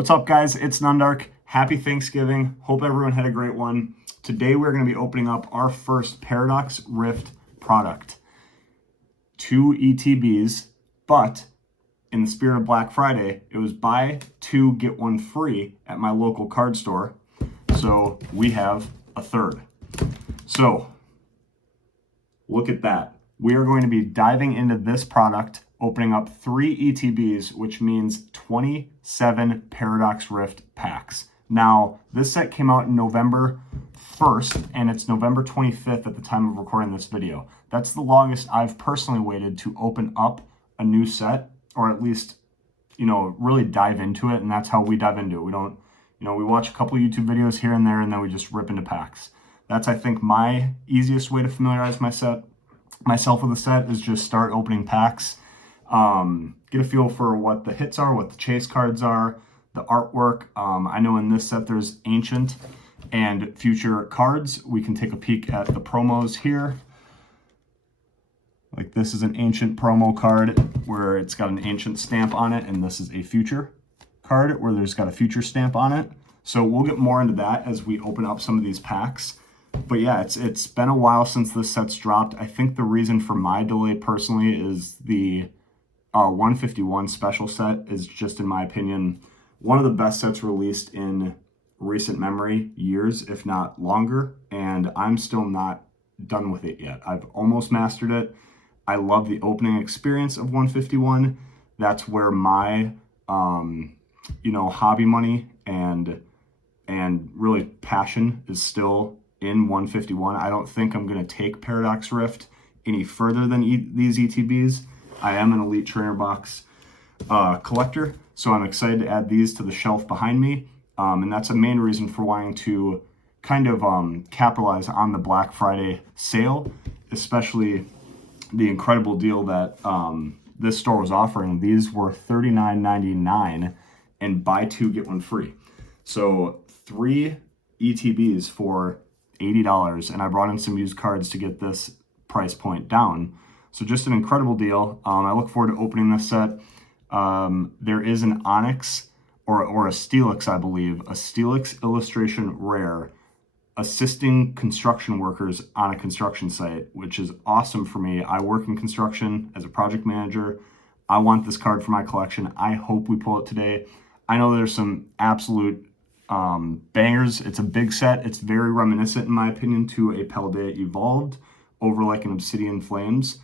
What's up, guys? It's Nundark. Happy Thanksgiving. Hope everyone had a great one. Today we're going to be opening up our first Paradox Rift product. 2 ETBs, but in the spirit of Black Friday, it was buy 2, get 1 free at my local card store. So we have a third. So look at that. We are going to be diving into this product, opening up 3 ETBs, which means 27 Paradox Rift packs. Now, this set came out in November 1st, and it's November 25th at the time of recording this video. That's the longest I've personally waited to open up a new set, or at least, really dive into it, and that's how we dive into it. We don't, we watch a couple YouTube videos here and there, and then we just rip into packs. That's, I think, my easiest way to familiarize myself with the set is just start opening packs. Get a feel for what the hits are, what the chase cards are, the artwork. I know in this set there's ancient and future cards. We can take a peek at the promos here. Like, this is an ancient promo card where it's got an ancient stamp on it, and this is a future card where there's got a future stamp on it. So we'll get more into that as we open up some of these packs. But yeah, it's been a while since this set's dropped. I think the reason for my delay personally is the 151 special set is just, in my opinion, one of the best sets released in recent memory, years, if not longer, and I'm still not done with it yet. I've almost mastered it. I love the opening experience of 151. That's where my, hobby money and really passion is still in 151. I don't think I'm going to take Paradox Rift any further than these ETBs. I am an Elite Trainer Box collector, so I'm excited to add these to the shelf behind me. And that's a main reason for wanting to kind of capitalize on the Black Friday sale, especially the incredible deal that this store was offering. These were $39.99 and buy 2, get 1 free. So 3 ETBs for $80, and I brought in some used cards to get this price point down. So just an incredible deal. I look forward to opening this set. There is an Onyx or a Steelix, I believe, a Steelix illustration rare assisting construction workers on a construction site, which is awesome for me. I work in construction as a project manager. I want this card for my collection. I hope we pull it today. I know there's some absolute bangers. It's a big set. It's very reminiscent, in my opinion, to a Paldea Evolved over like an Obsidian Flames.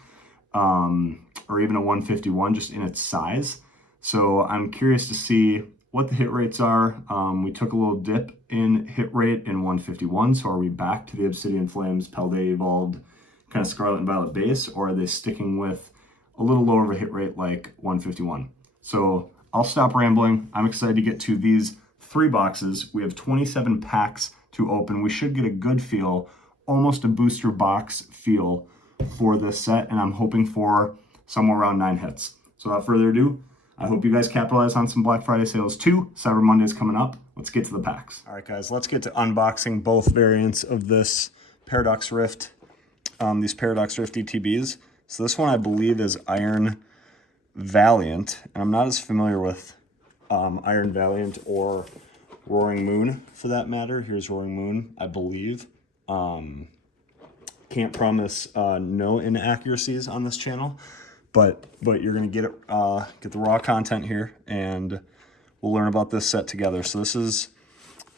Or even a 151 just in its size. So I'm curious to see what the hit rates are. We took a little dip in hit rate in 151, so are we back to the Obsidian Flames, Paldea Evolved, kind of Scarlet and Violet base, or are they sticking with a little lower of a hit rate like 151? So I'll stop rambling. I'm excited to get to these 3 boxes. We have 27 packs to open. We should get a good feel, almost a booster box feel for this set, and I'm hoping for somewhere around 9 hits. So without further ado, I hope you guys capitalize on some Black Friday sales too. Cyber Monday's coming up. Let's get to the packs. All right, guys, let's get to unboxing both variants of this Paradox Rift, these Paradox Rift ETBs. So this one I believe is Iron Valiant, and I'm not as familiar with Iron Valiant or Roaring Moon for that matter. Here's Roaring Moon, I believe. Can't promise no inaccuracies on this channel, but you're gonna get the raw content here, and we'll learn about this set together. So this is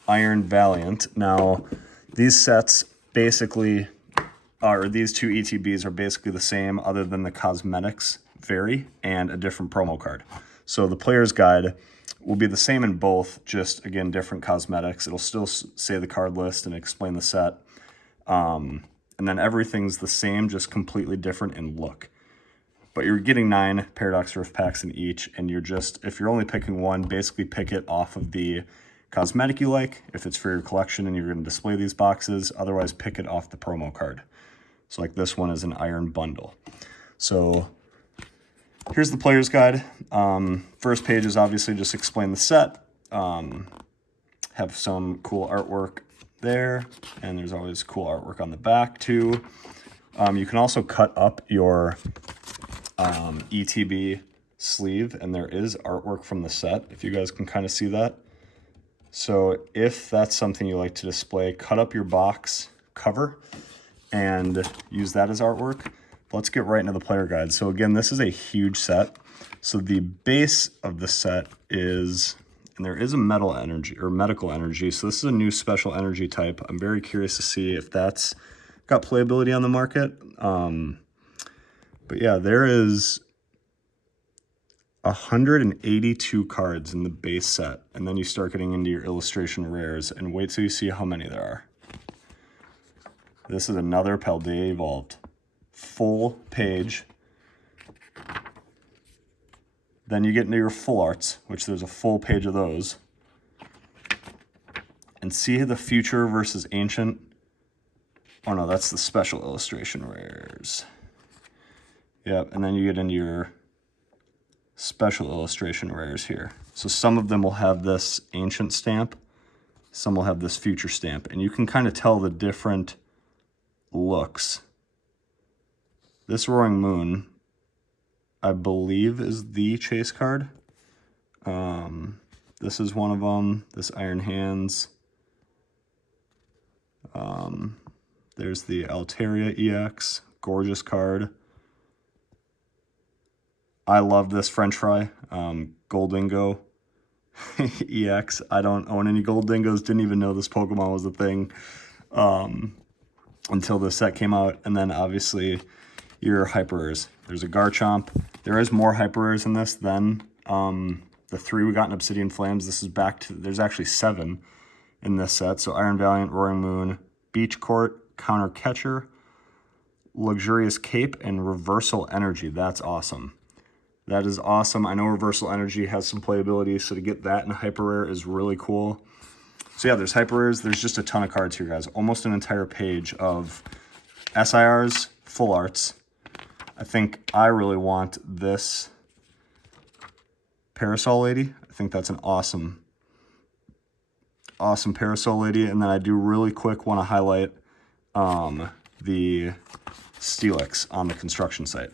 Iron Valiant. Now, these sets basically or these 2 ETBs are basically the same, other than the cosmetics vary and a different promo card. So the player's guide will be the same in both, just again different cosmetics. It'll still say the card list and explain the set. And then everything's the same, just completely different in look. But you're getting 9 Paradox Rift packs in each, and you're just, if you're only picking one, basically pick it off of the cosmetic you like, if it's for your collection and you're going to display these boxes. Otherwise, pick it off the promo card. So like this one is an Iron Bundle. So here's the player's guide. First page is obviously just explain the set. Have some cool artwork there, and there's always cool artwork on the back too. You can also cut up your ETB sleeve, and there is artwork from the set, if you guys can kind of see that. So if that's something you like to display, cut up your box cover and use that as artwork. But let's get right into the player guide. So again, this is a huge set. So the base of the set is, and there is a metal energy or medical energy. So this is a new special energy type. I'm very curious to see if that's got playability on the market. But yeah, there is 182 cards in the base set, and then you start getting into your illustration rares, and wait till you see how many there are. This is another Paldea Evolved. Full page. Then you get into your full arts, which there's a full page of those. And see the future versus ancient. Oh no, that's the special illustration rares. Yep, and then you get into your special illustration rares here. So some of them will have this ancient stamp, some will have this future stamp, and you can kind of tell the different looks. This Roaring Moon, I believe, is the chase card. This is one of them. This Iron Hands. There's the Altaria EX, gorgeous card. I love this French Fry, Gold Dingo EX. I don't own any Gold Dingos, didn't even know this Pokemon was a thing until the set came out. And then obviously your Hyper Rares. There's a Garchomp. There is more Hyper Rares in this than the 3 we got in Obsidian Flames. This is back to, there's actually 7 in this set. So Iron Valiant, Roaring Moon, Beach Court, Counter Catcher, Luxurious Cape, and Reversal Energy. That's awesome. That is awesome. I know Reversal Energy has some playability, so to get that in a Hyper Rare is really cool. So yeah, there's Hyper Rares. There's just a ton of cards here, guys. Almost an entire page of SIRs, full arts. I think I really want this Parasol Lady. I think that's an awesome Parasol Lady. And then I do really quick want to highlight the Steelix on the construction site.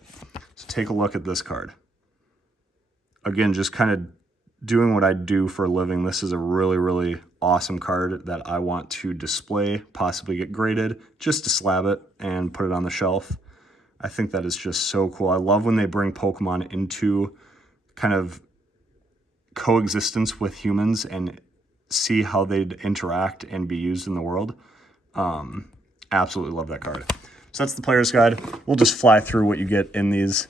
So take a look at this card. Again, just kind of doing what I do for a living. This is a really, really awesome card that I want to display, possibly get graded, just to slab it and put it on the shelf. I think that is just so cool. I love when they bring Pokemon into kind of coexistence with humans and see how they'd interact and be used in the world. Absolutely love that card. So that's the player's guide. We'll just fly through what you get in these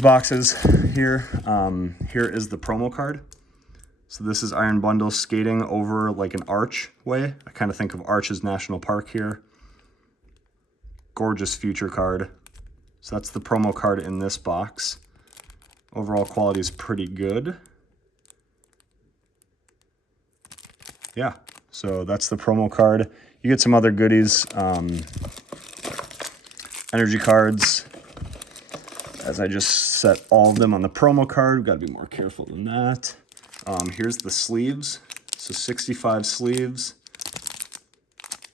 boxes here. Here is the promo card. So this is Iron Bundle skating over like an archway. I kind of think of Arches National Park here. Gorgeous future card. So that's the promo card in this box. Overall quality is pretty good. Yeah, so that's the promo card. You get some other goodies. Energy cards. As I just set all of them on the promo card, we've got to be more careful than that. Here's the sleeves. So 65 sleeves.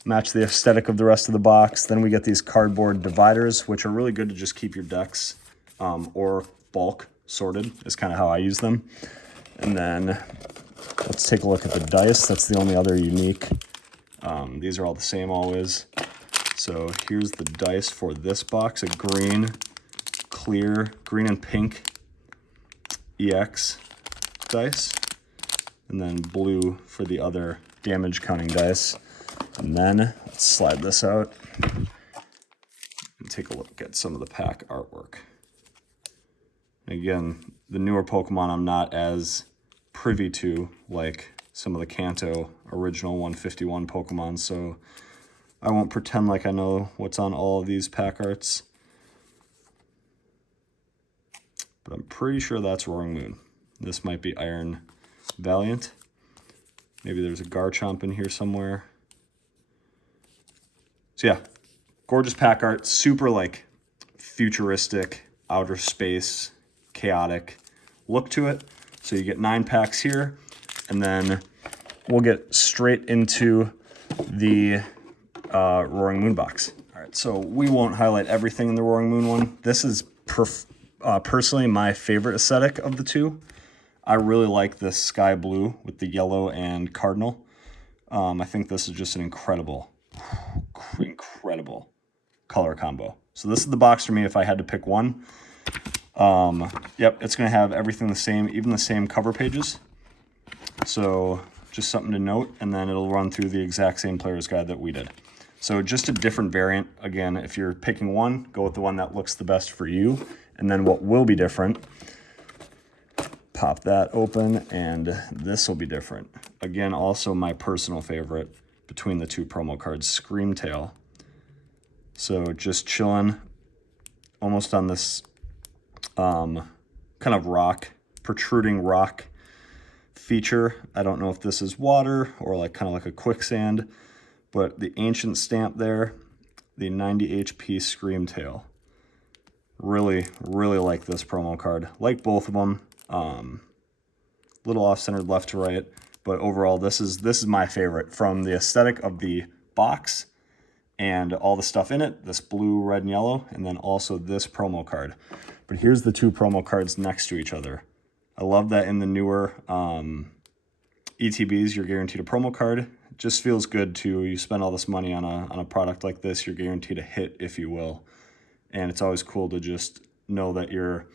Match the aesthetic of the rest of the box. Then we get these cardboard dividers, which are really good to just keep your decks or bulk sorted, is kind of how I use them. And then let's take a look at the dice. That's the only other unique. These are all the same always. So here's the dice for this box, a green, clear, green and pink EX dice, and then blue for the other damage counting dice. And then let's slide this out and take a look at some of the pack artwork. Again, the newer Pokemon I'm not as privy to, like some of the Kanto original 151 Pokemon, so I won't pretend like I know what's on all of these pack arts. But I'm pretty sure that's Roaring Moon. This might be Iron Valiant. Maybe there's a Garchomp in here somewhere. So yeah, gorgeous pack art, super like futuristic, outer space, chaotic look to it. So you get 9 packs here, and then we'll get straight into the Roaring Moon box. All right, so we won't highlight everything in the Roaring Moon one. This is personally my favorite aesthetic of the two. I really like this sky blue with the yellow and cardinal. I think this is just an incredible color combo. So this is the box for me if I had to pick one. Yep, it's going to have everything the same, even the same cover pages. So just something to note, and then it'll run through the exact same player's guide that we did. So just a different variant. Again, if you're picking one, go with the one that looks the best for you. And then what will be different, pop that open, and this will be different. Again, also my personal favorite between the two promo cards, Screamtail. So just chilling almost on this kind of protruding rock feature. I don't know if this is water or like kind of like a quicksand, but the ancient stamp there, the 90 HP Screamtail. Really, really like this promo card. Like both of them. Little off-centered left to right, but overall this is my favorite from the aesthetic of the box and all the stuff in it, this blue, red, and yellow, and then also this promo card. But here's the two promo cards next to each other. I love that in the newer ETBs, you're guaranteed a promo card. It just feels good you spend all this money on a product like this, you're guaranteed a hit, if you will. And it's always cool to just know that you're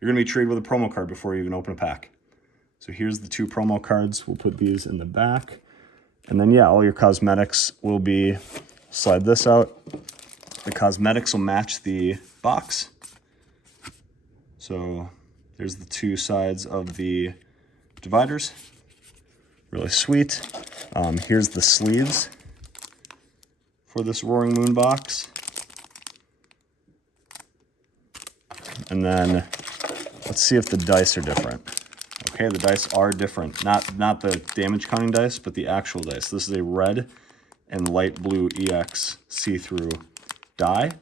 going to be treated with a promo card before you even open a pack. So here's the two promo cards. We'll put these in the back. And then, yeah, all your cosmetics will be, slide this out. The cosmetics will match the box. So there's the two sides of the dividers. Really sweet. Here's the sleeves for this Roaring Moon box. And then let's see if the dice are different. Okay, the dice are different. Not the damage counting dice, but the actual dice. This is a red and light blue EX see-through die.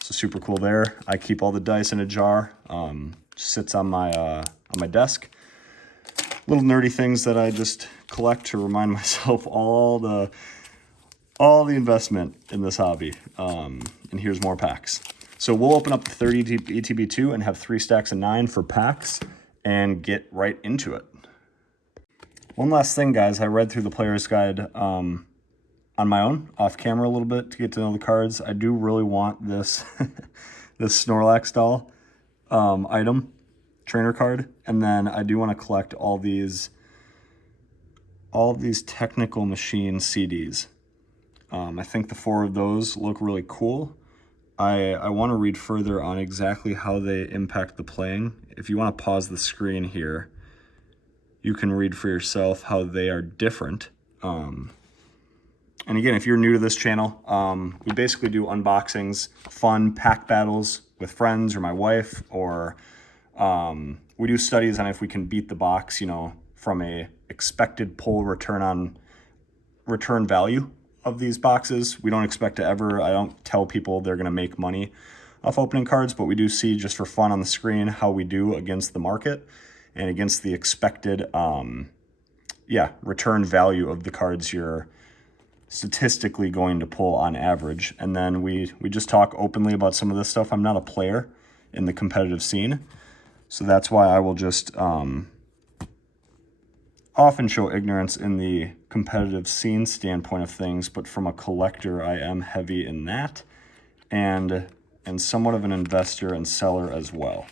So super cool there. I keep all the dice in a jar. Sits on my desk. Little nerdy things that I just collect to remind myself all the investment in this hobby. And here's more packs. So we'll open up the 30 ETB2 and have 3 stacks of 9 for packs and get right into it. One last thing, guys. I read through the player's guide on my own, off camera a little bit to get to know the cards. I do really want this this Snorlax doll item, trainer card. And then I do want to collect all of these Technical Machine CDs. I think the 4 of those look really cool. I want to read further on exactly how they impact the playing. If you want to pause the screen here, you can read for yourself how they are different. And again, if you're new to this channel, we basically do unboxings, fun pack battles with friends or my wife, or we do studies on if we can beat the box, from a expected pull return value of these boxes. We don't expect to ever, I don't tell people they're going to make money off opening cards, but we do see just for fun on the screen how we do against the market and against the expected return value of the cards you're statistically going to pull on average. And then we just talk openly about some of this stuff. I'm not a player in the competitive scene, so that's why I will just often show ignorance in the competitive scene standpoint of things, but from a collector, I am heavy in that, and somewhat of an investor and seller as well.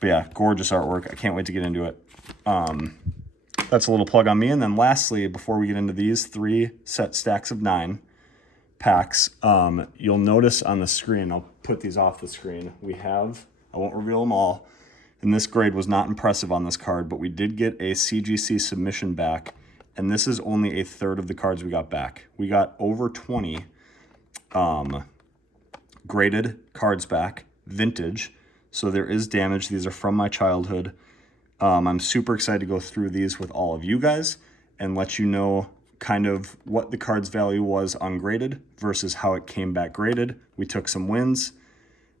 But yeah, gorgeous artwork. I can't wait to get into it. That's a little plug on me. And then lastly, before we get into these 3 set stacks of 9 packs, you'll notice on the screen, I'll put these off the screen, I won't reveal them all, and this grade was not impressive on this card, but we did get a CGC submission back, and this is only a third of the cards we got back. We got over 20 graded cards back, vintage, so there is damage. These are from my childhood. I'm super excited to go through these with all of you guys and let you know kind of what the card's value was ungraded versus how it came back graded. We took some wins,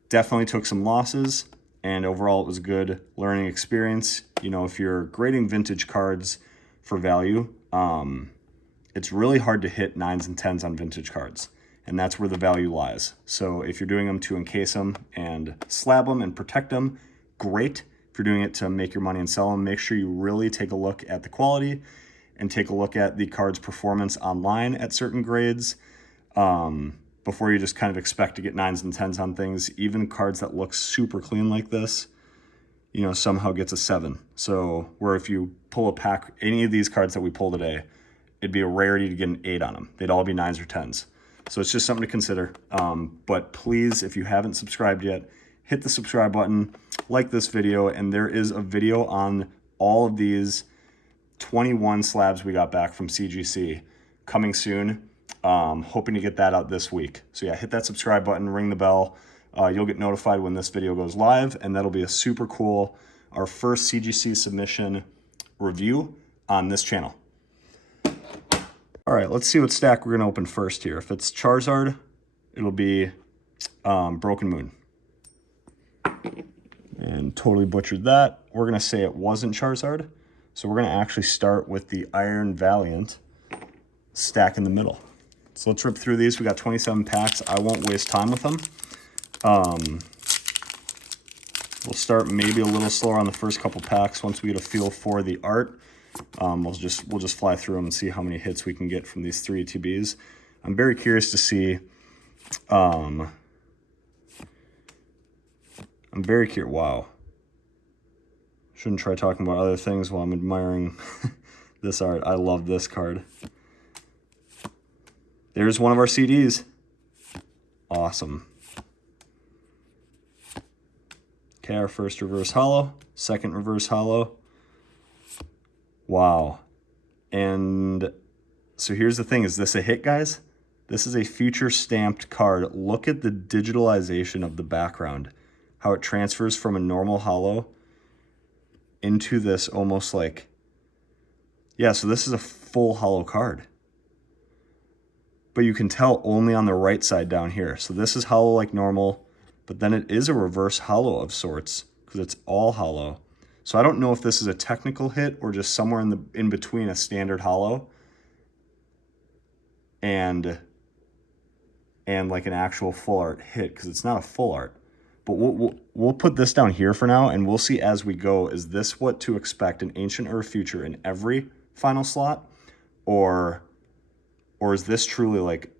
definitely took some losses, and overall it was a good learning experience. If you're grading vintage cards for value, it's really hard to hit 9s and 10s on vintage cards, and that's where the value lies. So if you're doing them to encase them and slab them and protect them, great. if you're doing it to make your money and sell them, make sure you really take a look at the quality and take a look at the card's performance online at certain grades before you just kind of expect to get 9s and 10s on things. Even cards that look super clean like this, you know, somehow gets a 7. So where if you pull a pack, any of these cards that we pull today, it'd be a rarity to get an 8 on them. They'd all be 9s or 10s. So it's just something to consider. But please, if you haven't subscribed yet, hit the subscribe button, like this video, and there is a video on all of these 21 slabs we got back from CGC coming soon. Hoping to get that out this week. So yeah, hit that subscribe button, ring the bell. You'll get notified when this video goes live, and that'll be a super cool, our first CGC submission review on this channel. All right, let's see what stack we're gonna open first here. If it's Charizard, it'll be Broken Moon. And totally butchered that. We're gonna say it wasn't Charizard. So we're gonna actually start with the Iron Valiant stack in the middle. So let's rip through these. We got 27 packs. I won't waste time with them. We'll start maybe a little slower on the first couple packs. Once we get a feel for the art, we'll just fly through them and see how many hits we can get from these 3 ETBs. I'm very curious to see. I'm very curious. Wow. Shouldn't try talking about other things while I'm admiring this art. I love this card. There's one of our CDs. Awesome. Okay, our first reverse holo, second reverse holo. Wow. And so here's the thing. Is this a hit, guys? This is a future stamped card. Look at the digitalization of the background. How it transfers from a normal holo into this almost like... Yeah, so this is a full holo card. But you can tell only on the right side down here. So this is holo like normal, but then it is a reverse holo of sorts because it's all holo. So I don't know if this is a technical hit or just somewhere in between a standard holo and like an actual full art hit, because it's not a full art. But we'll put this down here for now, and we'll see as we go. Is this what to expect, an Ancient or Future in every final slot, or is this truly like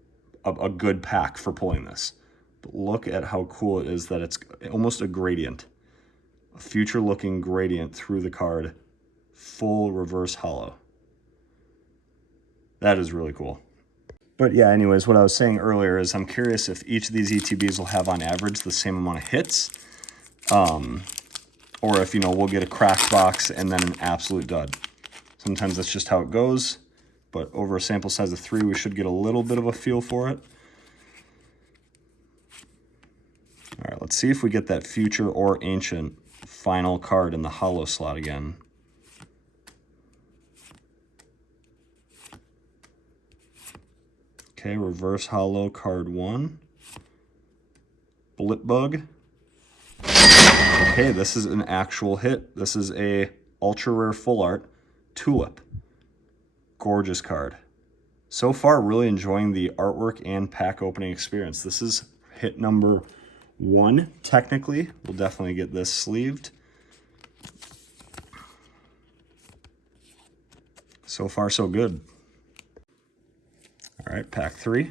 a good pack for pulling this? But look at how cool it is that it's almost a gradient, a future looking gradient through the card, full reverse holo. That is really cool. But yeah, anyways, what I was saying earlier is I'm curious if each of these ETBs will have on average the same amount of hits, or if, you know, we'll get a cracked box and then an absolute dud. Sometimes that's just how it goes. But over a sample size of 3, we should get a little bit of a feel for it. All right, let's see if we get that Future or Ancient final card in the holo slot again. Okay, reverse holo card 1. Blipbug. Okay, this is an actual hit. This is a ultra rare full art Tulip. Gorgeous card. So far, really enjoying the artwork and pack opening experience. This is hit number 1, technically. We'll definitely get this sleeved. So far, so good. All right, pack 3.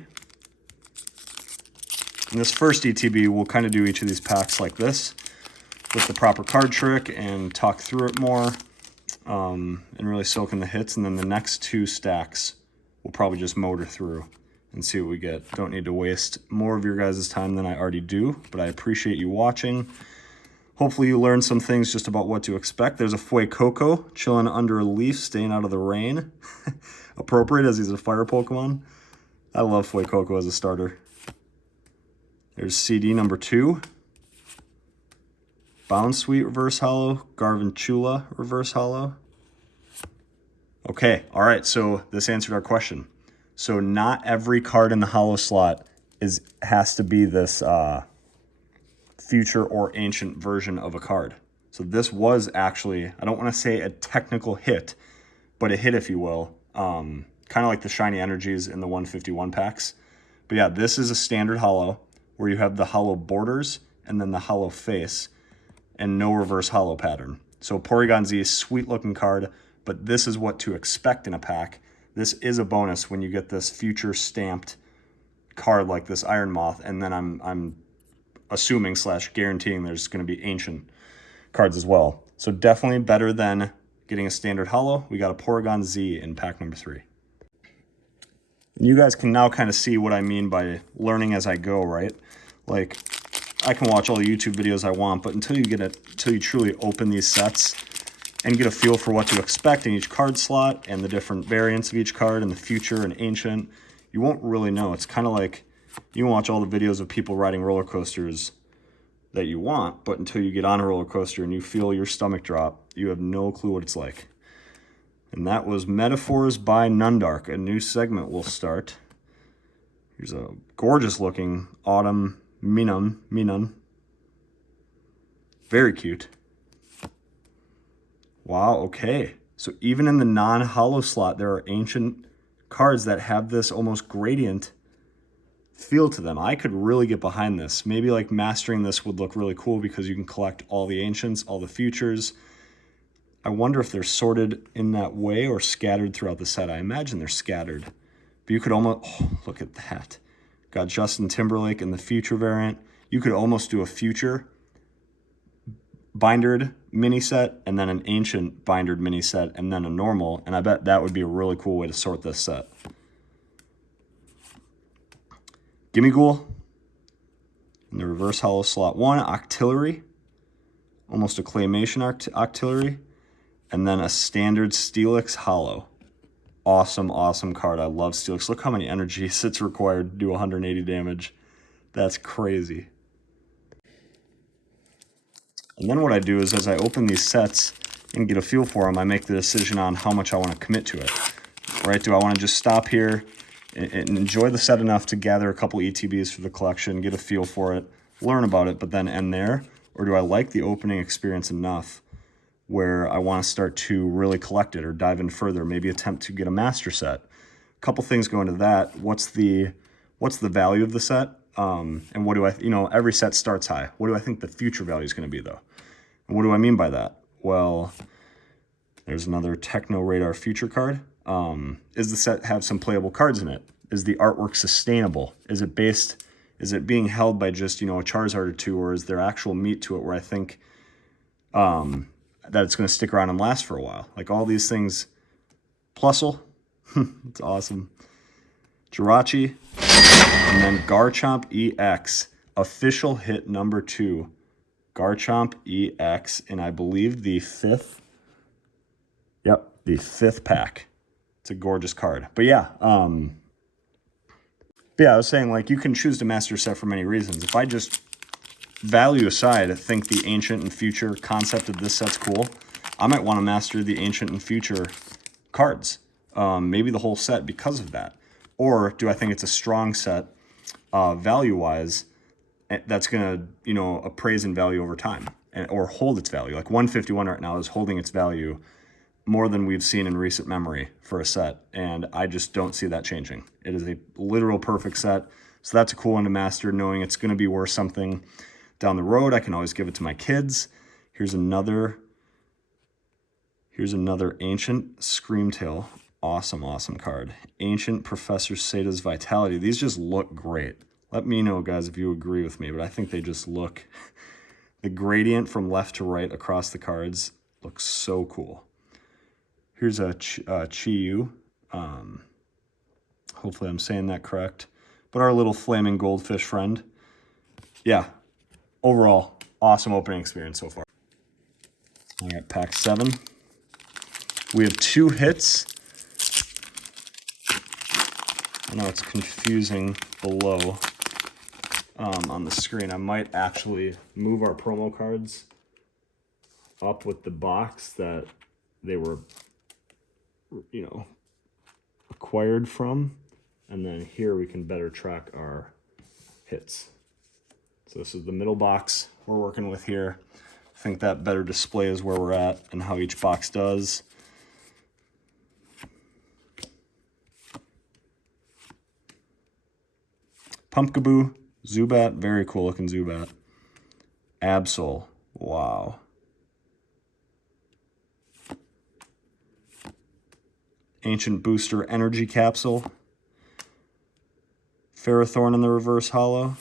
In this first ETB, we'll kind of do each of these packs like this with the proper card trick and talk through it more. And really soak in the hits, and then the next 2 stacks we'll probably just motor through and see what we get. Don't need to waste more of your guys' time than I already do, but I appreciate you watching. Hopefully you learned some things just about what to expect. There's a Fuecoco chilling under a leaf, staying out of the rain. Appropriate, as he's a fire Pokemon. I love Fuecoco as a starter. There's CD number 2. Bound Sweet reverse holo, Garvanchula reverse holo. Okay, all right, so this answered our question. So not every card in the holo slot has to be this future or ancient version of a card. So this was actually, I don't want to say a technical hit, but a hit, if you will. Kind of like the shiny energies in the 151 packs. But yeah, this is a standard holo where you have the holo borders and then the holo face. and no reverse hollow pattern. So Porygon Z, sweet looking card, but this is what to expect in a pack. This is a bonus when you get this future stamped card like this Iron Moth, and then I'm assuming / guaranteeing there's going to be ancient cards as well. So definitely better than getting a standard hollow. We got a Porygon Z in pack number 3. And you guys can now kind of see what I mean by learning as I go, right? Like, I can watch all the YouTube videos I want, but until you truly open these sets and get a feel for what to expect in each card slot and the different variants of each card and the future and ancient, you won't really know. It's kind of like you can watch all the videos of people riding roller coasters that you want, but until you get on a roller coaster and you feel your stomach drop, you have no clue what it's like. And that was Metaphors by Nundark. A new segment will start. Here's a gorgeous looking Autumn Minun. Very cute. Wow, okay. So even in the non-hollow slot, there are ancient cards that have this almost gradient feel to them. I could really get behind this. Maybe like mastering this would look really cool because you can collect all the ancients, all the futures. I wonder if they're sorted in that way or scattered throughout the set. I imagine they're scattered. But you could almost, oh, look at that. Got Justin Timberlake in the future variant. You could almost do a future bindered mini set and then an ancient bindered mini set and then a normal. And I bet that would be a really cool way to sort this set. Gimme Ghoul in the reverse hollow slot 1, Octillery, almost a claymation Octillery, and then a standard Steelix hollow. Awesome, awesome card. I love Steelix. Look how many energies it's required to do 180 damage. That's crazy. And then what I do is as I open these sets and get a feel for them, I make the decision on how much I want to commit to it. Right? Do I want to just stop here and enjoy the set enough to gather a couple ETBs for the collection, get a feel for it, learn about it, but then end there? Or do I like the opening experience enough where I want to start to really collect it or dive in further, maybe attempt to get a master set? A couple things go into that. What's the value of the set? And what do I, every set starts high. What do I think the future value is going to be though? And what do I mean by that? Well, there's another Techno Radar future card. Is the set have some playable cards in it? Is the artwork sustainable? Is it being held by just, a Charizard or two, or is there actual meat to it where I think that it's going to stick around and last for a while? Like all these things. Plusle, it's awesome. Jirachi, and then Garchomp EX, official hit number 2. Garchomp EX, and I believe the 5th. Yep, the 5th pack. It's a gorgeous card. But yeah, I was saying, like, you can choose to master a set for many reasons. If I just, value aside, think the ancient and future concept of this set's cool, I might want to master the ancient and future cards. Maybe the whole set because of that. Or do I think it's a strong set, value-wise, that's going to, appraise in value over time or hold its value? Like 151 right now is holding its value more than we've seen in recent memory for a set, and I just don't see that changing. It is a literal perfect set, so that's a cool one to master, knowing it's going to be worth something down the road. I can always give it to my kids. Here's another Ancient Screamtail. Awesome, awesome card. Ancient Professor Seta's Vitality. These just look great. Let me know, guys, if you agree with me, but I think they just look... The gradient from left to right across the cards looks so cool. Here's a Chi-Yu. Hopefully I'm saying that correct. But our little flaming goldfish friend. Yeah, overall, awesome opening experience so far. All right, pack 7. We have 2 hits. I know it's confusing below on the screen. I might actually move our promo cards up with the box that they were, acquired from. And then here we can better track our hits. So this is the middle box we're working with here. I think that better displays where we're at and how each box does. Pumpkaboo, Zubat, very cool looking Zubat. Absol, Wow. Ancient Booster Energy Capsule. Ferrothorn in the reverse holo.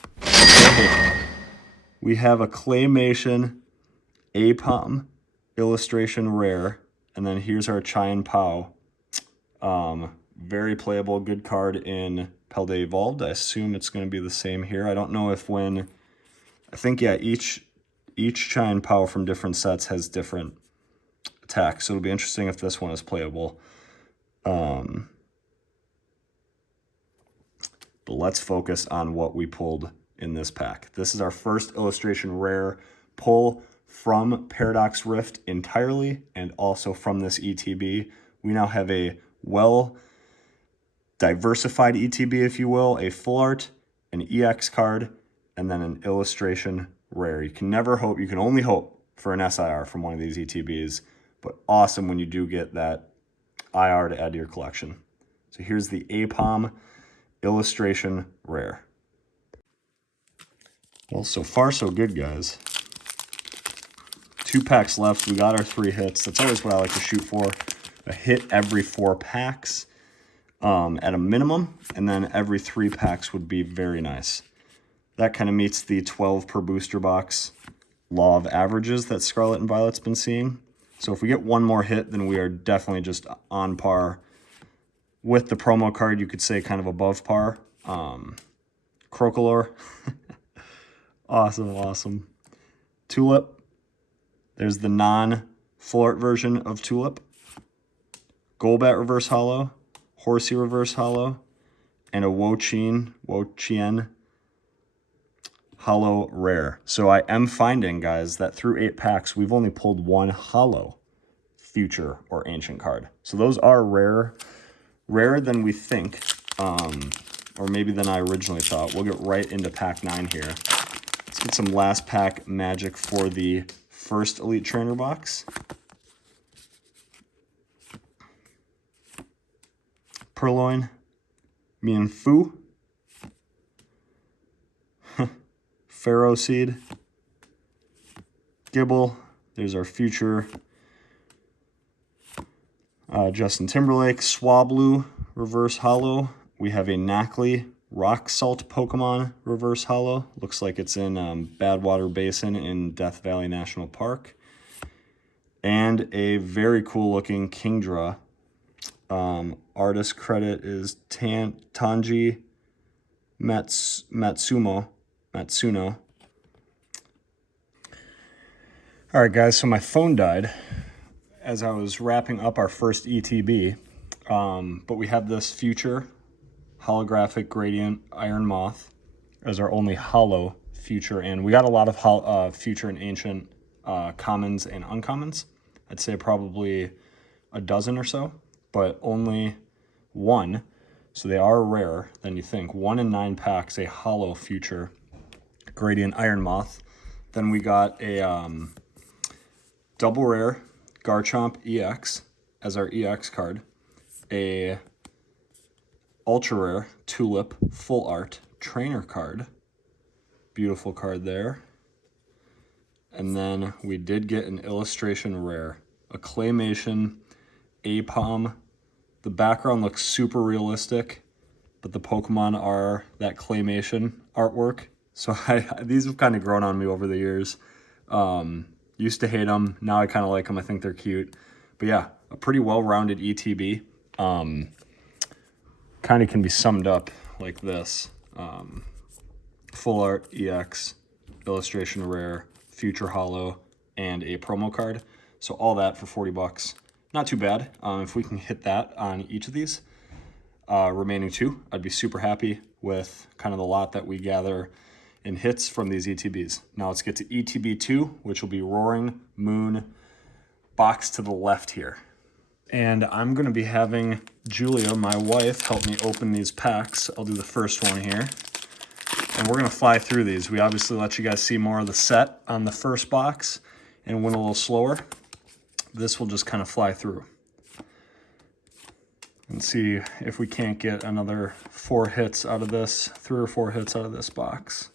We have a Claymation APOM illustration rare. And then here's our Chien Pao. Very playable, good card in Paldea Evolved. I assume it's going to be the same here. I don't know if when... I think, yeah, each Chien Pao from different sets has different attacks. So it'll be interesting if this one is playable. But let's focus on what we pulled in this pack. This is our first illustration rare pull from Paradox Rift entirely, and also from this ETB. We now have a well-diversified ETB, if you will, a full art, an EX card, and then an illustration rare. You can only hope for an SIR from one of these ETBs, but awesome when you do get that IR to add to your collection. So here's the APOM illustration rare. Well, so far so good, guys. 2 packs left. We got our 3 hits. That's always what I like to shoot for. A hit every 4 packs at a minimum, and then every 3 packs would be very nice. That kind of meets the 12 per booster box law of averages that Scarlet and Violet's been seeing. So if we get one more hit, then we are definitely just on par with the promo card. You could say kind of above par. Crocolore. Awesome. Tulip. There's the non-full art version of Tulip. Golbat reverse holo. Horsey reverse holo. And a Wo-Chien holo rare. So I am finding, guys, that through 8 packs, we've only pulled 1 holo future or ancient card. So those are rarer than we think, or maybe than I originally thought. We'll get right into pack 9 here. Let's get some last pack magic for the first Elite Trainer box. Purloin, Mienfoo, Pharaoh Seed, Gibble. There's our future Justin Timberlake, Swablu reverse holo. We have a Knackley Rock Salt Pokemon reverse holo. Looks like it's in Badwater Basin in Death Valley National Park. And a very cool looking Kingdra. Artist credit is Tanji Matsuno. All right, guys, so my phone died as I was wrapping up our first ETB, but we have this future holographic Gradient Iron Moth as our only holo future, and we got a lot of future and ancient commons and uncommons. I'd say probably a dozen or so, but only 1, so they are rarer than you think. 1 in 9 packs, a holo future Gradient Iron Moth. Then we got a double rare Garchomp EX as our EX card, a ultra rare Tulip full art trainer card, beautiful card there, and then we did get an illustration rare, a Claymation APOM. The background looks super realistic, but the Pokemon are that Claymation artwork. So these have kind of grown on me over the years. Used to hate them. Now I kind of like them. I think they're cute. But yeah, a pretty well-rounded ETB. Kind of can be summed up like this. Full art, EX, illustration rare, future holo, and a promo card. So all that for 40 bucks. Not too bad. If we can hit that on each of these remaining 2, I'd be super happy with kind of the lot that we gather in hits from these ETBs. Now let's get to ETB 2, which will be Roaring Moon box to the left here. And I'm going to be having Julia, my wife, help me open these packs. I'll do the first one here. And we're going to fly through these. We obviously let you guys see more of the set on the first box and went a little slower. This will just kind of fly through. And see if we can't get another 4 hits out of this, 3 or 4 hits out of this box.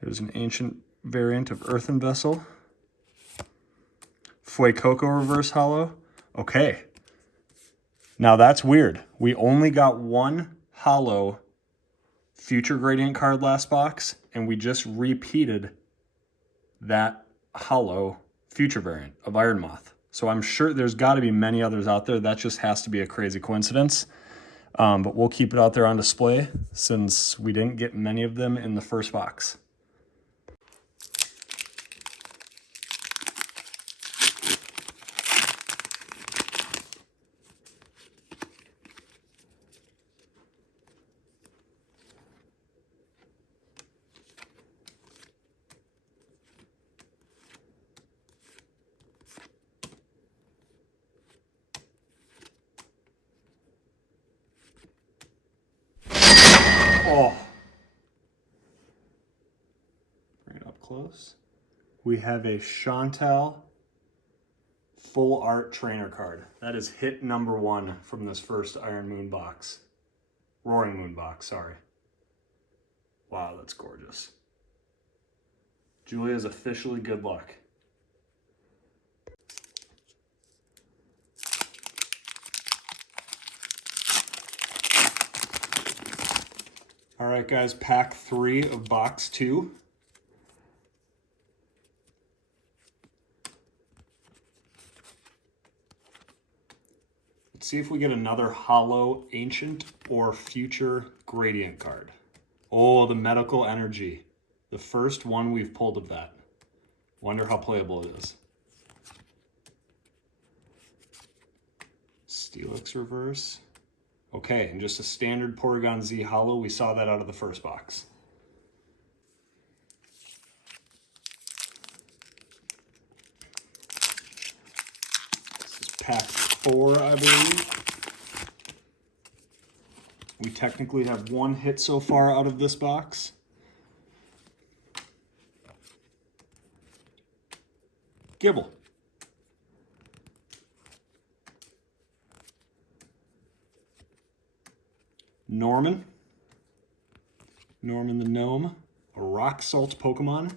There's an Ancient variant of Earthen Vessel. Fuecoco reverse holo. Okay. Now that's weird. We only got one holo Future Gradient card last box, and we just repeated that holo Future variant of Iron Moth. So I'm sure there's got to be many others out there. That just has to be a crazy coincidence. But we'll keep it out there on display since we didn't get many of them in the first box. Oh, bring it up close. We have a Chantal full art trainer card. That is hit number 1 from this first Iron Moon box. Roaring Moon box, sorry. Wow, that's gorgeous. Julia's officially good luck. All right, guys, pack 3 of box 2. Let's see if we get another holo Ancient or Future Gradient card. Oh, the Medical Energy. The first one we've pulled of that. Wonder how playable it is. Steelix reverse. Okay, and just a standard Porygon Z holo. We saw that out of the first box. This is pack 4, I believe. We technically have 1 hit so far out of this box. Gibble. Norman the Gnome, a Rock Salt Pokemon.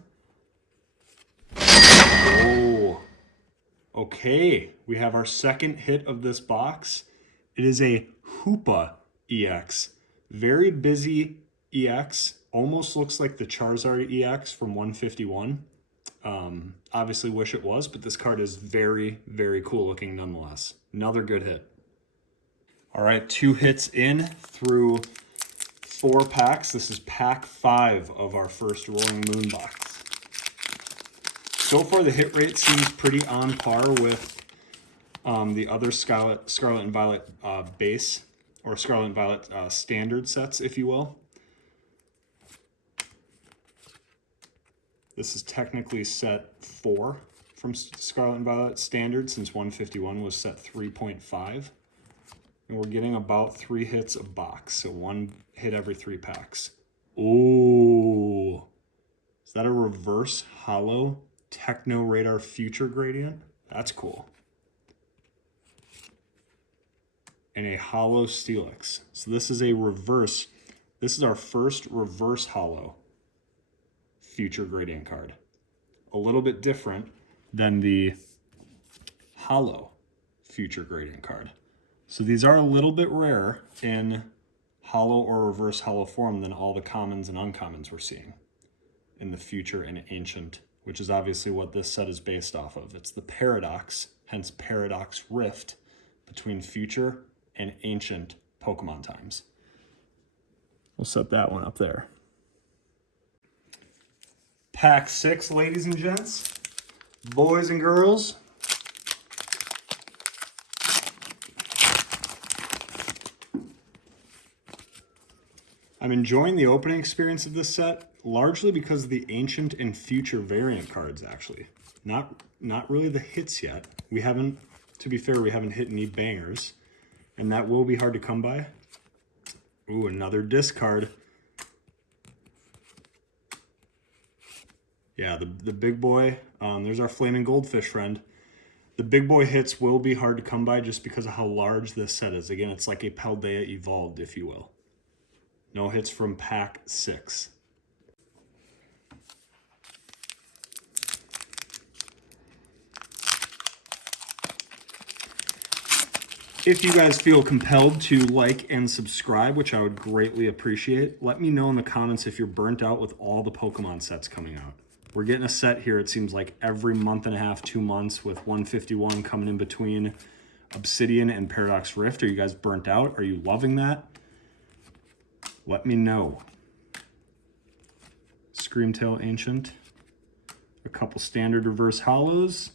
Oh, okay. We have our second hit of this box. It is a Hoopa EX. Very busy EX. Almost looks like the Charizard EX from 151. Obviously wish it was, but this card is very, very cool looking nonetheless. Another good hit. All right, 2 hits in through 4 packs. This is pack 5 of our first Roaring Moon box. So far, the hit rate seems pretty on par with the other Scarlet and Violet base, or Scarlet and Violet standard sets, if you will. This is technically set 4 from Scarlet and Violet standard, since 151 was set 3.5. And we're getting about 3 hits a box, so 1 hit every 3 packs. Ooh, is that a reverse holo Techno Radar Future Gradient? That's cool. And a holo Steelix. So this is a reverse. This is our first reverse holo Future Gradient card. A little bit different than the holo Future Gradient card. So these are a little bit rarer in holo or reverse holo form than all the commons and uncommons we're seeing in the Future and Ancient, which is obviously what this set is based off of. It's the Paradox, hence Paradox Rift, between Future and Ancient Pokemon times. We'll set that one up there. Pack 6, ladies and gents, boys and girls. I'm enjoying the opening experience of this set, largely because of the Ancient and Future variant cards, actually. Not really the hits yet. We haven't, to be fair, we haven't hit any bangers, and that will be hard to come by. Ooh, another discard. Yeah, the big boy, there's our Flaming Goldfish friend. The big boy hits will be hard to come by just because of how large this set is. Again, it's like a Paldea evolved, if you will. No hits from pack 6. If you guys feel compelled to like and subscribe, which I would greatly appreciate, let me know in the comments if you're burnt out with all the Pokemon sets coming out. We're getting a set here, it seems like every month and a half, 2 months, with 151 coming in between Obsidian and Paradox Rift. Are you guys burnt out? Are you loving that? Let me know. Screamtail Ancient, a couple standard reverse hollows,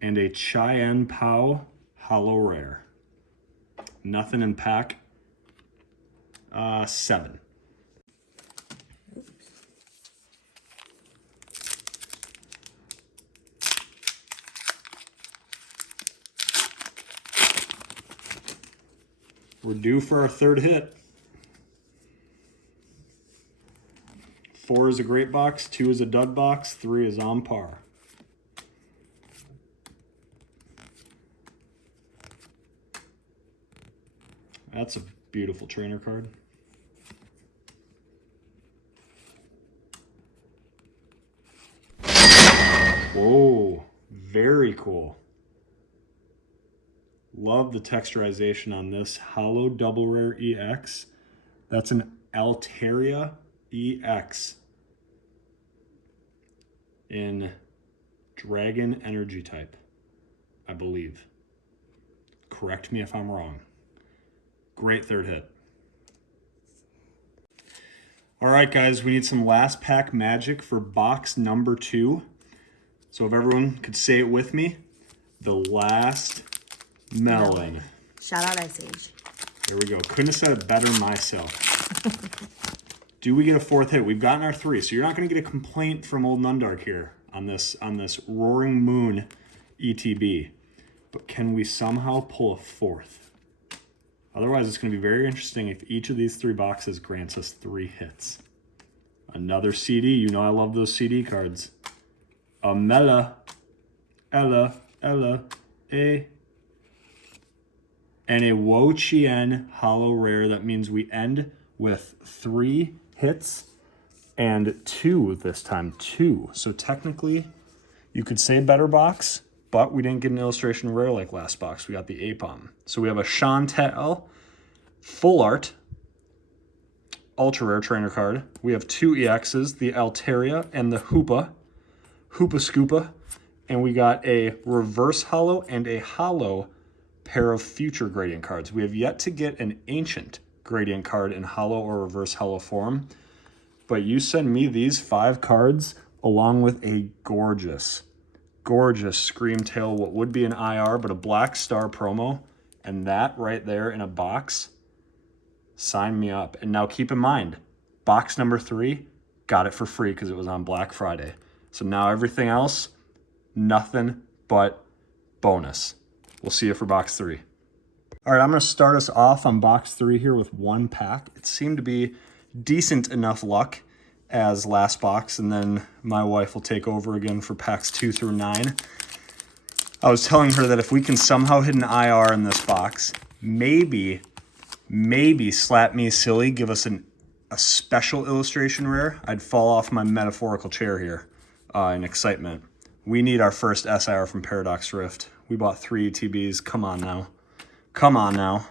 and a Cheyenne Pow holo rare. Nothing in pack 7. We're due for our third hit. 4 is a great box, 2 is a dud box, 3 is on par. That's a beautiful trainer card. Whoa, very cool. Love the texturization on this Holo Double Rare EX. That's an Altaria EX in Dragon Energy type, I believe. Correct me if I'm wrong. Great third hit. All right, guys, we need some last pack magic for box number 2. So if everyone could say it with me, the last melon. Shout out Ice Age. There we go. Couldn't have said it better myself. Do we get a 4th hit? We've gotten our 3, so you're not going to get a complaint from old Nundark here on this Roaring Moon ETB. But can we somehow pull a 4th? Otherwise, it's going to be very interesting if each of these 3 boxes grants us 3 hits. Another CD. You know I love those CD cards. A Mela, Ella, A. And a Wo-Chien holo rare. That means we end with 3 hits and 2 this time. 2. So technically, you could say better box, but we didn't get an illustration rare like last box. We got the Apom. So we have a Chantel Full Art Ultra Rare Trainer card. We have 2 EXs, the Altaria and the Hoopa Scoopa. And we got a Reverse Holo and a Holo pair of future Gradient cards. We have yet to get an Ancient Gradient card in Holo or Reverse Holo form. But you send me these 5 cards along with a gorgeous Screamtail, what would be an IR, but a Black Star promo, and that right there in a box, sign me up. And now keep in mind, box number 3, got it for free because it was on Black Friday. So now everything else, nothing but bonus. We'll see you for box 3. All right, I'm going to start us off on box 3 here with 1 pack. It seemed to be decent enough luck as last box, and then my wife will take over again for packs 2 through 9. I was telling her that if we can somehow hit an IR in this box, maybe slap me silly, give us a special illustration rare, I'd fall off my metaphorical chair here in excitement. We need our first SIR from Paradox Rift. We bought 3 ETBs. Come on now.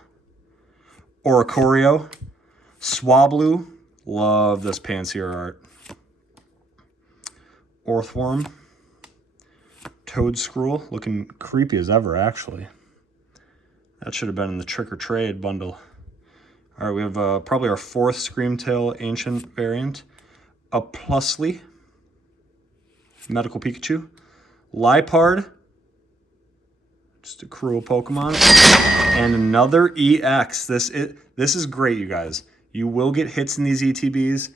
Oricorio, Swablu. Love this Pansear art. Orthworm. Toadscruel. Looking creepy as ever, actually. That should have been in the Trick or Trade bundle. All right, we have probably our 4th Screamtail Ancient variant. A Plusly. Medical Pikachu. Lipard. Just a cruel Pokemon. And another EX. This is great, you guys. You will get hits in these ETBs,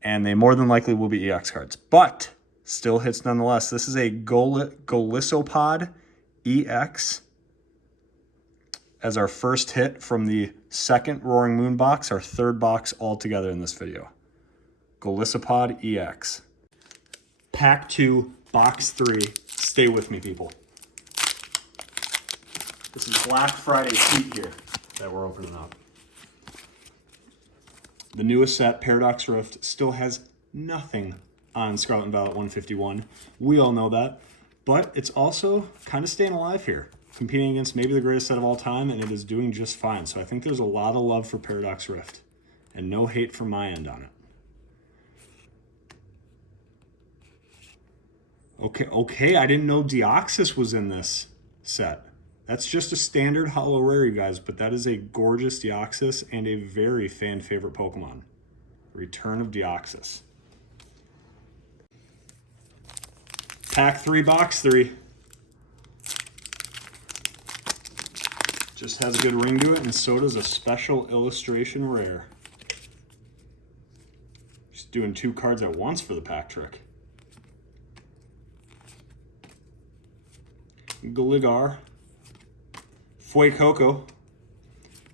and they more than likely will be EX cards. But still hits nonetheless. This is a Golisopod EX as our first hit from the 2nd Roaring Moon box, our 3rd box altogether in this video. Golisopod EX. Pack 2, box 3. Stay with me, people. This is Black Friday heat here that we're opening up. The newest set, Paradox Rift, still has nothing on Scarlet and Violet 151. We all know that. But it's also kind of staying alive here. competing against maybe the greatest set of all time, and it is doing just fine. So I think there's a lot of love for Paradox Rift, and no hate from my end on it. Okay, I didn't know Deoxys was in this set. That's just a standard holo rare, you guys, but that is a gorgeous Deoxys and a very fan favorite Pokemon. Return of Deoxys. Pack 3, box 3. Just has a good ring to it, and so does a special illustration rare. Just doing 2 cards at once for the pack trick. Gligar. Fuecoco.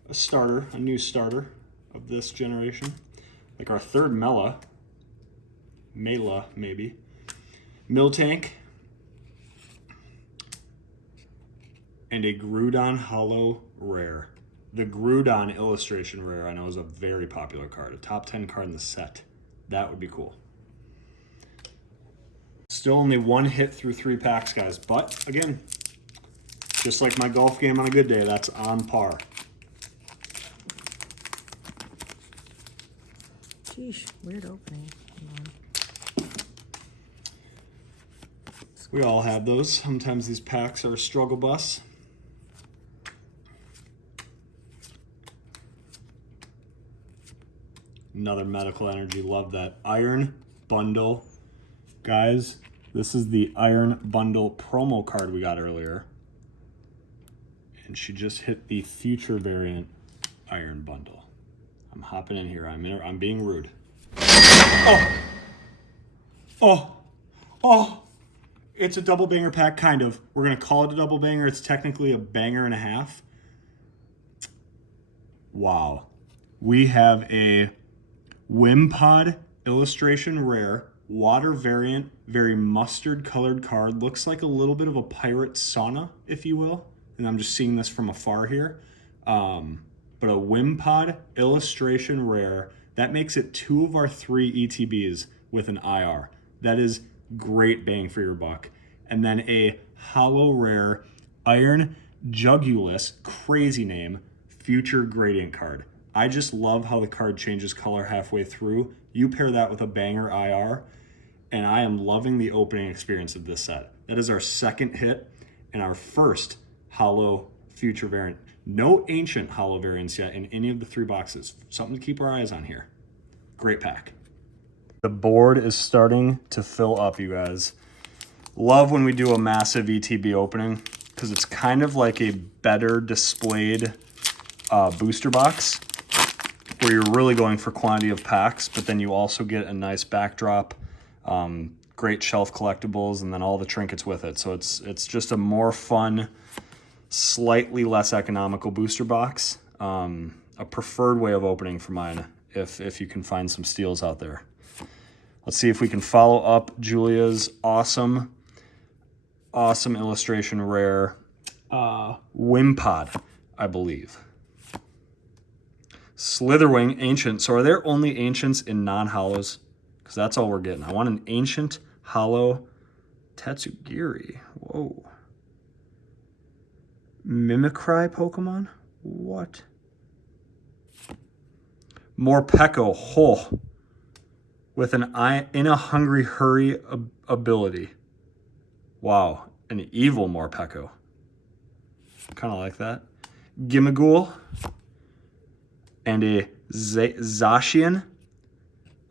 A starter, a new starter of this generation. Like our third Mela maybe. Miltank. And a Groudon holo rare. The Groudon illustration rare I know is a very popular card, a top 10 card in the set. That would be cool. Still only 1 hit through 3 packs, guys, but again, just like my golf game on a good day, that's on par. Sheesh, weird opening. We all have those. Sometimes these packs are a struggle bus. Another medical energy. Love that. Iron Bundle. Guys, this is the Iron Bundle promo card we got earlier. And she just hit the future variant Iron Bundle. I'm hopping in here. I'm being rude. Oh! It's a double banger pack, kind of. We're going to call it a double banger. It's technically a banger and a half. Wow. We have a Wimpod illustration rare, water variant, very mustard colored card. Looks like a little bit of a pirate sauna, if you will. And I'm just seeing this from afar here. But a Wimpod illustration rare. That makes it 2 of our 3 ETBs with an IR. That is great bang for your buck. And then a holo rare Iron Jugulus, crazy name, future gradient card. I just love how the card changes color halfway through. You pair that with a banger IR, and I am loving the opening experience of this set. That is our 2nd hit and our 1st holo future variant. No ancient holo variants yet in any of the 3 boxes. Something to keep our eyes on here. Great pack. The board is starting to fill up, you guys. Love when we do a massive ETB opening because it's kind of like a better displayed booster box where you're really going for quantity of packs, but then you also get a nice backdrop, great shelf collectibles, and then all the trinkets with it. So it's just a more fun, slightly less economical booster box. A preferred way of opening for mine if you can find some steals out there. Let's see if we can follow up Julia's awesome illustration rare Wimpod, I believe. Slitherwing Ancient. So are there only Ancients in non-holos? Because that's all we're getting. I want an Ancient holo Tatsugiri. Whoa. Mimicry Pokemon? What? Morpeko. Oh. With an In a Hungry Hurry ability. Wow. An evil Morpeko. Kind of like that. Gimmighoul. And a Zacian.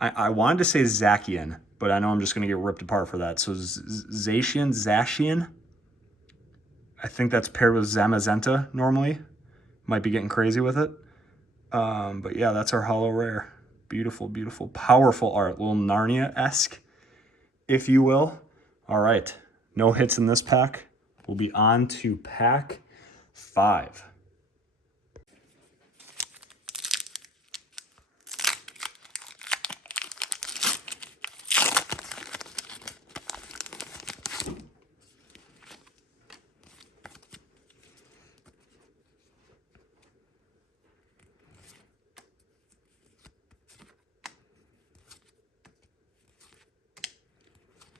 I wanted to say Zacian, but I know I'm just going to get ripped apart for that. So Zacian. I think that's paired with Zamazenta normally. Might be getting crazy with it. But yeah, that's our holo rare. Beautiful, beautiful, powerful art. A little Narnia-esque, if you will. All right, no hits in this pack. We'll be on to pack 5.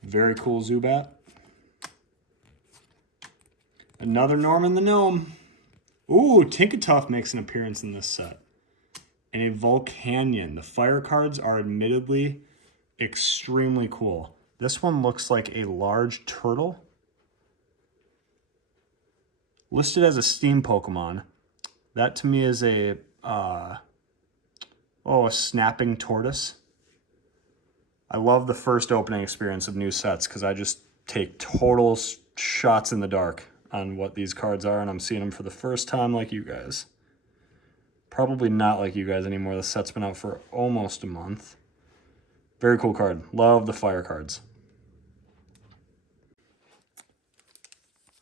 Very cool Zubat. Another Norman the Gnome. Ooh, Tinkatuff makes an appearance in this set. And a Volcanion. The fire cards are admittedly extremely cool. This one looks like a large turtle. Listed as a steam Pokemon. That to me is a snapping tortoise. I love the first opening experience of new sets because I just take total shots in the dark on what these cards are, and I'm seeing them for the first time like you guys. Probably not like you guys anymore. The set's been out for almost a month. Very cool card. Love the fire cards.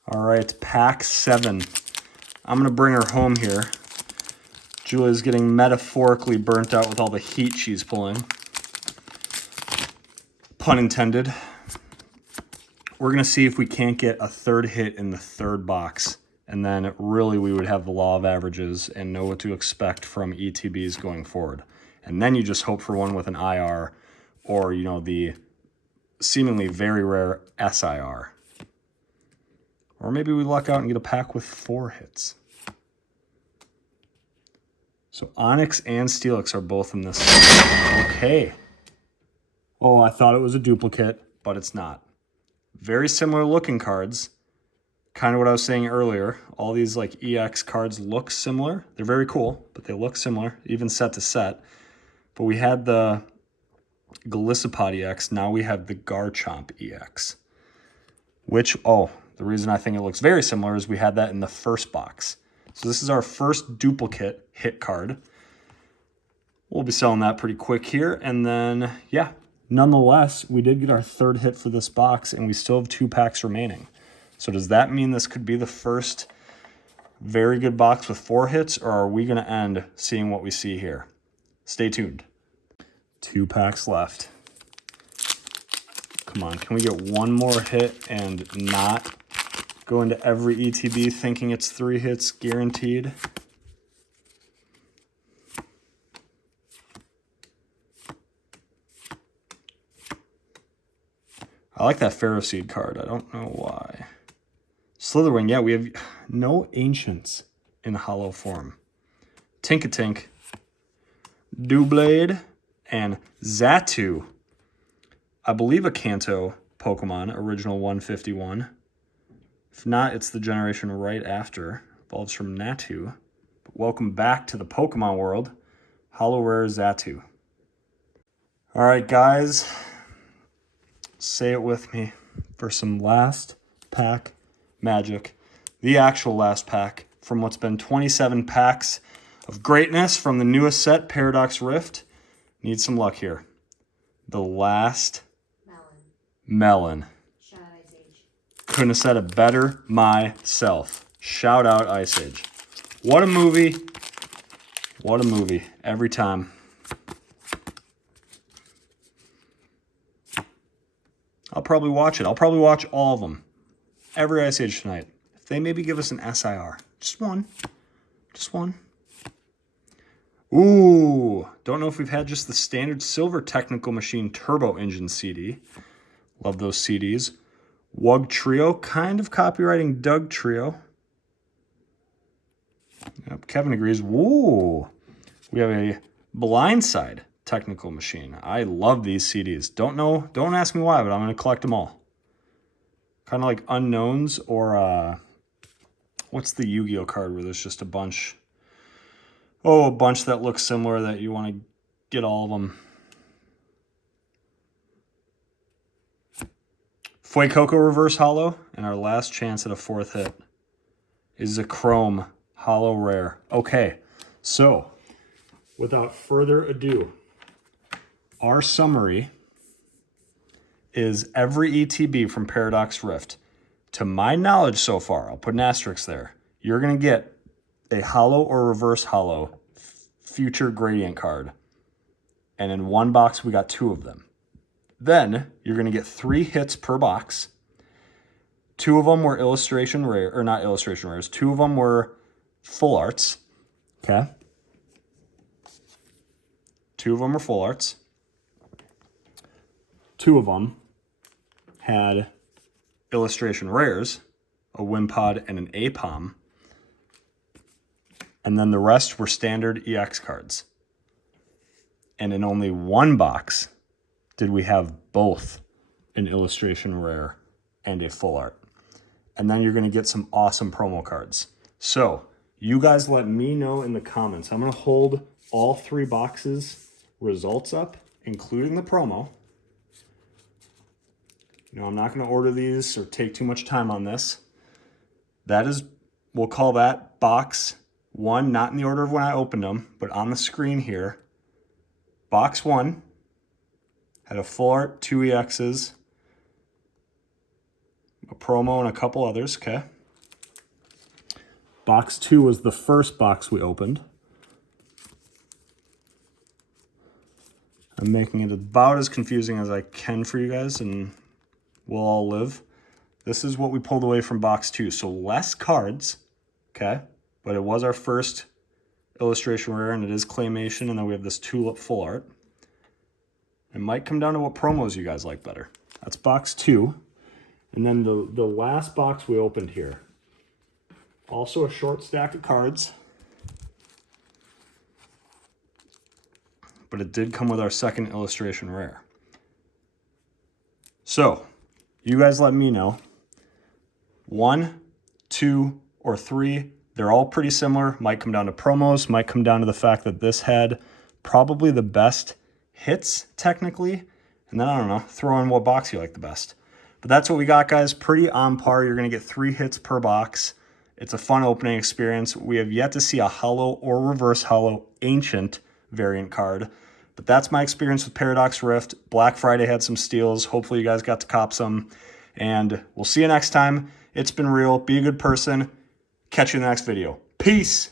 All right, pack 7. I'm going to bring her home here. Julia's getting metaphorically burnt out with all the heat she's pulling. Pun intended. We're going to see if we can't get a third hit in the third box. And then really we would have the law of averages and know what to expect from ETBs going forward. And then you just hope for one with an IR or, you know, the seemingly very rare SIR. Or maybe we luck out and get a pack with 4 hits. So Onyx and Steelix are both in this. Okay. Oh, I thought it was a duplicate, but it's not. Very similar looking cards. Kind of what I was saying earlier. All these like EX cards look similar. They're very cool, but they look similar, even set to set. But we had the Golisopod EX. Now we have the Garchomp EX. Which, the reason I think it looks very similar is we had that in the first box. So this is our first duplicate hit card. We'll be selling that pretty quick here. And then, yeah, nonetheless, we did get our third hit for this box, and we still have 2 packs remaining. So does that mean this could be the first very good box with 4 hits, or are we going to end seeing what we see here? Stay tuned. 2 packs left. Come on, can we get one more hit and not go into every ETB thinking it's 3 hits guaranteed? I like that Ferroseed card. I don't know why. Slitherwing, yeah, we have no Ancients in hollow form. Tinkatink, Doublade, and Xatu. I believe a Kanto Pokemon, original 151. If not, it's the generation right after. Evolves from Natu. But welcome back to the Pokemon world. Hollow Rare Xatu. All right, guys. Say it with me for some last pack magic. The actual last pack from what's been 27 packs of greatness from the newest set, Paradox Rift. Need some luck here. The last Melon. Shout out Ice Age. Couldn't have said it better myself. Shout out Ice Age. What a movie. What a movie. Every time. I'll probably watch it. I'll probably watch all of them. Every Ice Age tonight. If they maybe give us an SIR. Just one. Just one. Ooh. Don't know if we've had just the standard silver Technical Machine Turbo Engine CD. Love those CDs. Wug Trio. Kind of copywriting Doug Trio. Yep, Kevin agrees. Ooh. We have a Blindside Technical Machine. I love these CDs. Don't ask me why, but I'm going to collect them all. Kind of like Unknowns or what's the Yu-Gi-Oh card where there's just a bunch that look similar that you want to get all of them. Fuecoco Reverse Hollow, and our last chance at a 4th hit is a Chrome Hollow Rare. Okay, so without further ado, our summary is every ETB from Paradox Rift. To my knowledge so far, I'll put an asterisk there, you're going to get a hollow or reverse hollow future gradient card. And in one box, we got 2 of them. Then you're going to get 3 hits per box. 2 of them were illustration rare, or not illustration rares. 2 of them were full arts. Okay. 2 of them were full arts. 2 of them had illustration rares, a Wimpod, and an APOM. And then the rest were standard EX cards. And in only one box did we have both an illustration rare and a full art. And then you're going to get some awesome promo cards. So you guys let me know in the comments. I'm going to hold all 3 boxes results up, including the promo. You know, I'm not going to order these or take too much time on this. That is, we'll call that box 1, not in the order of when I opened them, but on the screen here. Box 1 had a full art, 2 EXs, a promo, and a couple others, okay? Box 2 was the first box we opened. I'm making it about as confusing as I can for you guys, and we'll all live. This is what we pulled away from box 2. So less cards, okay? But it was our first illustration rare, and it is claymation, and then we have this tulip full art. It might come down to what promos you guys like better. That's box 2. And then the last box we opened here. Also a short stack of cards. But it did come with our second illustration rare. So, you guys let me know. 1, 2, or 3. They're all pretty similar. Might come down to promos. Might come down to the fact that this had probably the best hits, technically. And then, I don't know, throw in what box you like the best. But that's what we got, guys. Pretty on par. You're going to get 3 hits per box. It's a fun opening experience. We have yet to see a hollow or reverse hollow ancient variant card. But that's my experience with Paradox Rift. Black Friday had some steals. Hopefully you guys got to cop some. And we'll see you next time. It's been real. Be a good person. Catch you in the next video. Peace.